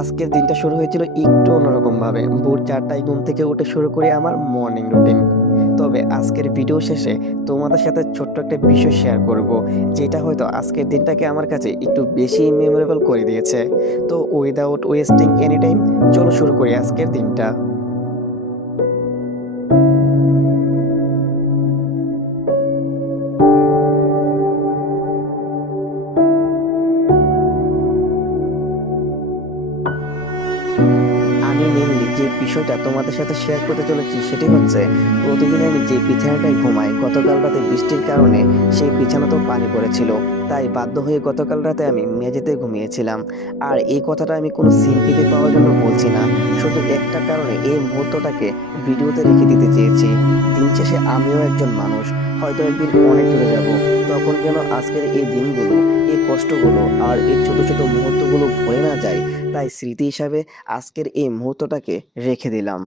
আজকের দিনটা শুরু হয়েছিল একটু অন্যরকমভাবে। ভোর ৪টায় ঘুম থেকে উঠে শুরু করি আমার মর্নিং রুটিন। তবে আজকের ভিডিও শেষে তোমাদের সাথে ছোট্ট একটা বিষয় শেয়ার করব, যেটা হয়তো আজকের দিনটাকে আমার কাছে একটু বেশি মেমোরেবল করে দিয়েছে। তো উইদাউট ওয়েস্টিং এনি টাইম, চলো শুরু করি আজকের দিনটা। আমি মেনলি যে বিষয়টা তোমাদের সাথে শেয়ার করতে চলেছি সেটি হচ্ছে, প্রতিদিন আমি যে বিছানাটায় ঘুমাই, গতকাল রাতে বৃষ্টির কারণে সেই বিছানাতেও পানি পড়েছিল। তাই বাধ্য হয়ে গতকাল রাতে আমি মেঝেতে ঘুমিয়েছিলাম। আর এই কথাটা আমি কোনো সিম্পিতি পাওয়ার জন্য বলছি না, শুধু একটা কারণে এই মুহূর্তটাকে ভিডিওতে রেখে দিতে চেয়েছি। দিন শেষে আমিও একজন মানুষ, হয়তো একদিন অনেক দূরে যাব। তখন যেন আজকের এই দিনগুলো, এই কষ্টগুলো আর এই ছোট ছোট মুহূর্তগুলো ভুলে না যায়, তাই স্মৃতি হিসাবে আজকের এই মুহূর্তটাকে রেখে দিলাম।